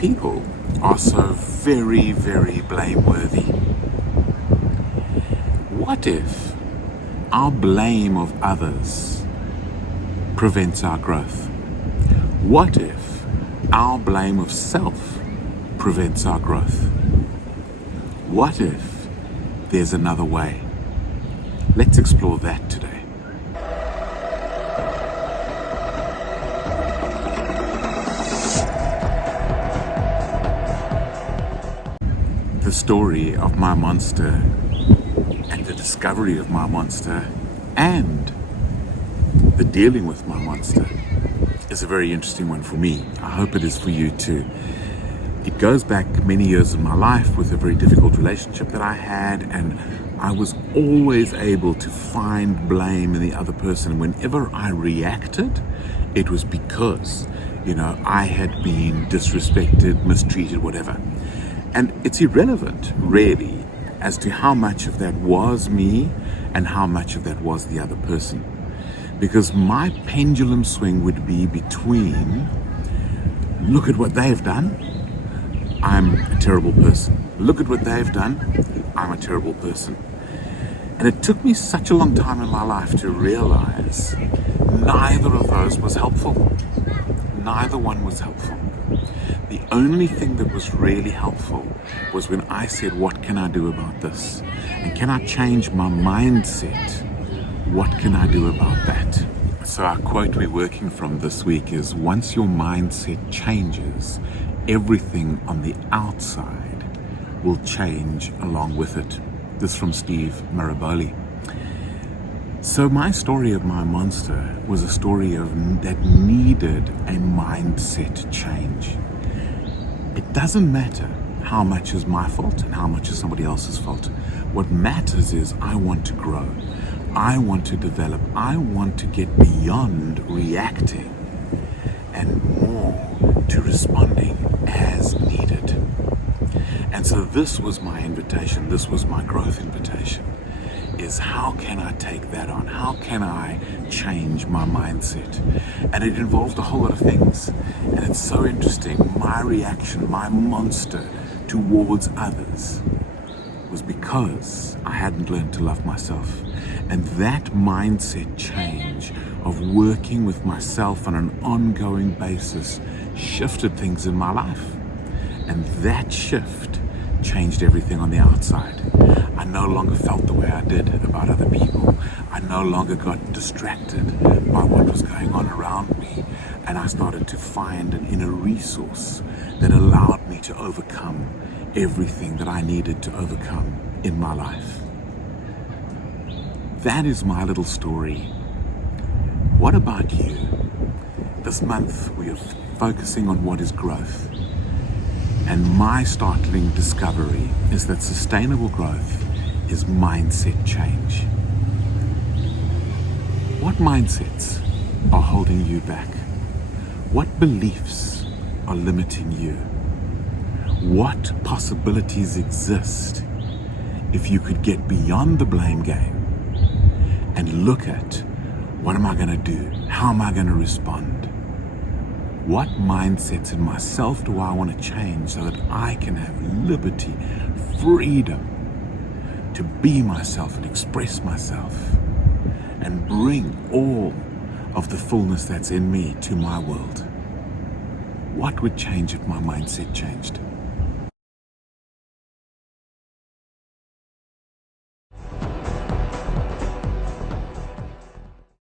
people are so very, very blameworthy. What if our blame of others prevents our growth? What if our blame of self prevents our growth? What if there's another way? Let's explore that today. The story of my monster and the discovery of my monster and the dealing with my monster is a very interesting one for me. I hope it is for you too. It goes back many years in my life with a very difficult relationship that I had, and I was always able to find blame in the other person. Whenever I reacted, it was because, I had been disrespected, mistreated, whatever. And it's irrelevant, really, as to how much of that was me and how much of that was the other person. Because my pendulum swing would be between, look at what they've done, I'm a terrible person. Look at what they've done, I'm a terrible person. And it took me such a long time in my life to realize neither of those was helpful. Neither one was helpful. The only thing that was really helpful was when I said, what can I do about this? And can I change my mindset? What can I do about that? So our quote we're working from this week is, once your mindset changes, everything on the outside will change along with it. This from Steve Maraboli. So my story of my monster was a story that needed a mindset change. It doesn't matter how much is my fault and how much is somebody else's fault. What matters is I want to grow. I want to develop. I want to get beyond reacting and more to responding as needed. And so this was my invitation. This was my growth invitation. Is how can I take that on? How can I change my mindset? And it involved a whole lot of things. And it's so interesting. My reaction, my monster towards others was because I hadn't learned to love myself. And that mindset change of working with myself on an ongoing basis shifted things in my life. And that shift changed everything on the outside. I no longer felt the way I did about other people. I no longer got distracted by what was going on around me. And I started to find an inner resource that allowed me to overcome everything that I needed to overcome in my life. That is my little story. What about you? This month we are focusing on what is growth. And my startling discovery is that sustainable growth is mindset change. What mindsets are holding you back? What beliefs are limiting you? What possibilities exist if you could get beyond the blame game and look at, what am I going to do? How am I going to respond? What mindsets in myself do I want to change so that I can have liberty, freedom to be myself and express myself and bring all of the fullness that's in me to my world? What would change if my mindset changed?